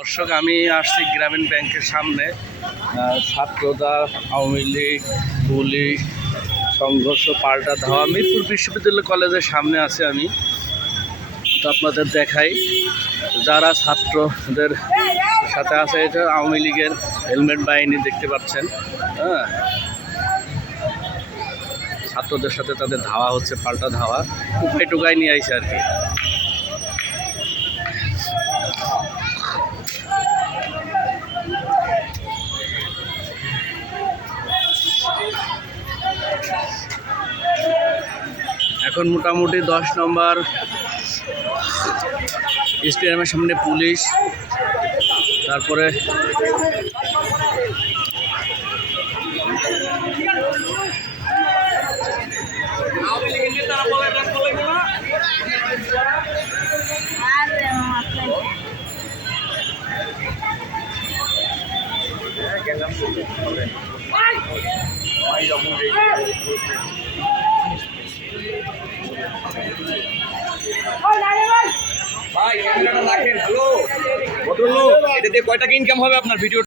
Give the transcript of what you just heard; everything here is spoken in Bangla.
দর্শক, আমি আসছি গ্রামীণ ব্যাংকের সামনে। ছাত্রদা, আওয়ামী লীগ পুলিশ সংঘর্ষ, পাল্টা ধাওয়া, মিরপুর বিশ্ববিদ্যালয় কলেজের সামনে আছে আমি। তো আপনাদের দেখাই, যারা ছাত্রদের সাথে আছে, এটা আওয়ামী লীগের হেলমেট বাহিনী দেখতে পাচ্ছেন। হ্যাঁ। ছাত্রদের সাথে তাদের ধাওয়া হচ্ছে, পাল্টা ধাওয়া। উপায় টুকাই নিয়ে আইছে আর কি। এখন মোটামুটি দশ নম্বর স্টেডিয়ামের সামনে পুলিশ তারপরে ভাই ক্যামেরাটা রাখেন। হ্যালো? ভদ্রলোক এটা দিয়ে কয় টাকা ইনকাম হবে আপনার ভিডিও